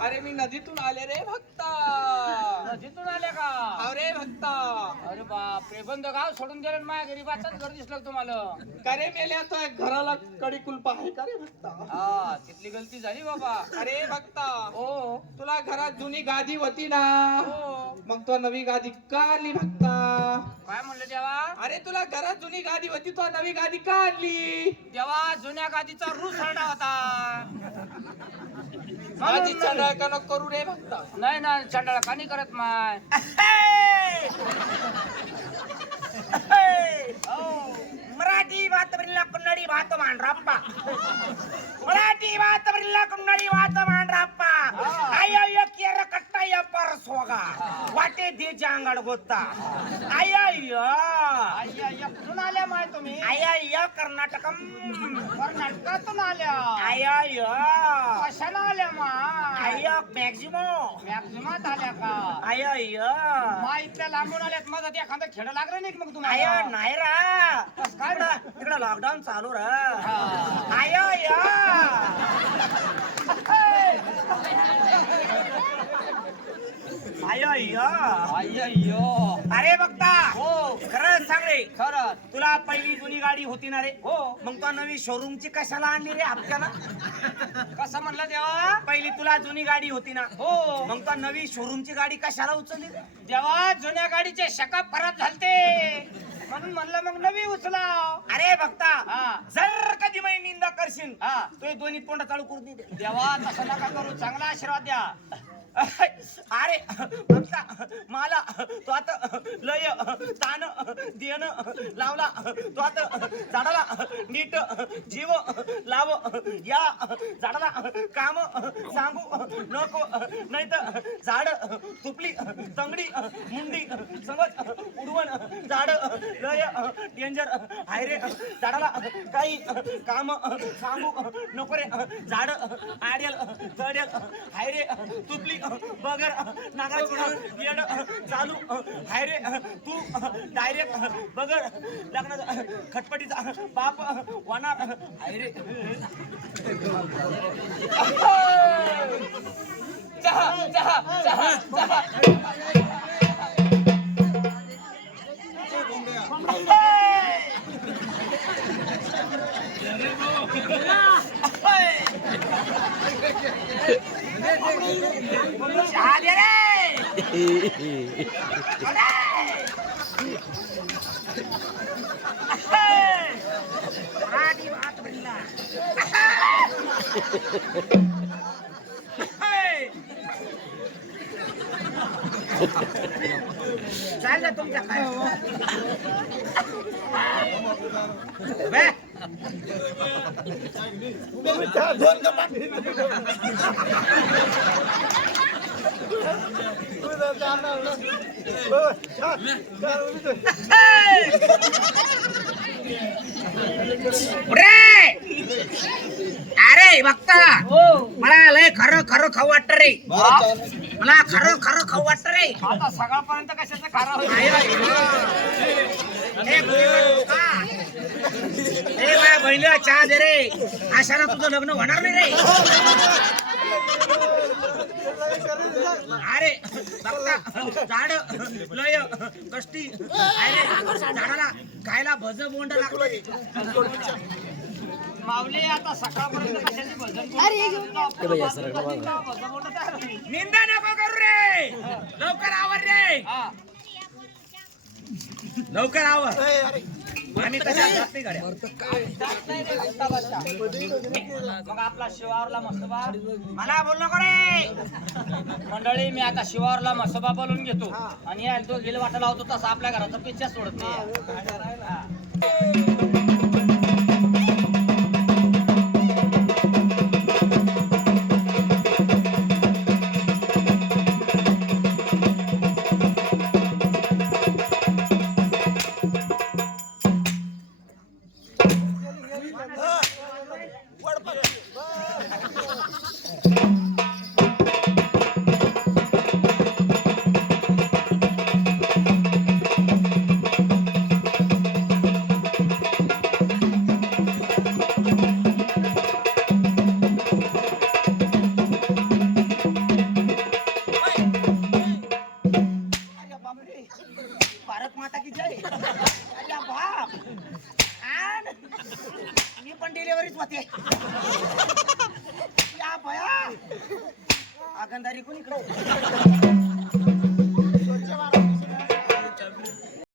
अरे मी नदीतून आले रे भक्ता. नदीतून आले का? अरे भक्ता. अरे बाप रे बंद गाव सोडून दिलं माझ्या गरीबाचाच घर दिसलं तुम्हाला? का रे मेल्या तो घराला कडी कुलपा आहे का रे भक्ता? हा तिथली गलती झाली बाबा. अरे भक्ता. हो. तुला घरात जुनी गादी होती ना? हो. मग तो नवी गादी का आणली भक्ता? काय म्हणलं देवा? अरे तुला घरात जुनी गादी होती तो नवी गादी का आणली? देवा जुन्या गादीचा रूस हरडा होता. माझी चंडाळका करू रे म्हणता? नाही ना चंडाळका नाही करत माय? हो, मराठी वातवरीला कुन्नडी वात मांडराप्पा मराठी वातवरीला कुन्नडी वात मांडराप्पा अयो यो केर कट्टा या परस होगा वाटे दे जांगड गोता अयो कुठून आल्या माय तुम्ही? अय्या कर्नाटकम. कर्नाटकातून आल्या. अय्या कशाला आल्या मा अय्या मॅक्झिमात आल्या का? अय्या मा इथल्या लांबून आल्यात माझं एखादं खेळ लागलं नाही मग तुम्हाला? अय्या नाही रा. काय? तिकडं लॉकडाऊन चालू रा. अय्या अय्या अरे बघता हो. खरं खरंच तुला पहिली जुनी गाडी होती ना रे? हो. मग तो नवी शोरूमची कशाला आणली रे हप्त्याला कसं म्हणलं देवा? पहिली तुला जुनी गाडी होती ना? हो. मग तो नवी शोरूमची गाडी कशाला उचलली रे? देवा जुन्या गाडीचे शकाप खराब झालते म्हणून म्हणलं मग नवी उचला अरे बघता हा. जर कधी मी निंदा करशील हा. तो दोन्ही तोंड चालू करून दे. देवा तसं नका करू. चांगला आशीर्वाद द्या. अरे बघता मला तो आता लय तान देण लावला तो आता झाडाला नीट जीव लाव या झाडाला काम सांगू नको नाही तर झाड तुपली तंगडी मुंडी समज उडवण झाड लय डेंजर आहे रे झाडाला काही काम सांगू नको रे झाड आडेल चढेल हाय रे तुपली बगर नागाची येड चालू हाय रे तू डायरेक्ट बगर लग्नाचा खटपटीचा बाप वाणार हाय रे. चहा चहा चहा चहा. चहा चाललं तुमच्या काय बे. अरे बघता मला लय खरं खरं खाऊ वाटत रे. मला खरं खरं खाऊ वाटत रे. आता सकाळपर्यंत कशाचं खारा बहिणीला चहा दे रे. अशानं तुझं लग्न होणार नाही रे. अरे झाड लय कष्टी अरे झाडाला खायला भज बोंड लागतो माऊली आता सकाळपर्यंत कशाची भजन करू? भजन मोठं तयार होईल. निंदा नको करू रे लवकर आवर रे. लवकर आवर जात नाही गाड्या. मग आपला शिवारला मसोबा. मला बोल नको रे. मंडळी मी आता शिवारला मसोबा बोलून घेतो. आणि तो गेले वाटा लावतो तसं आपल्या घराचा पिच्छा सोडत नाही. हा. रस्त्यावरच होते या बया आगंदारी कोण इकडं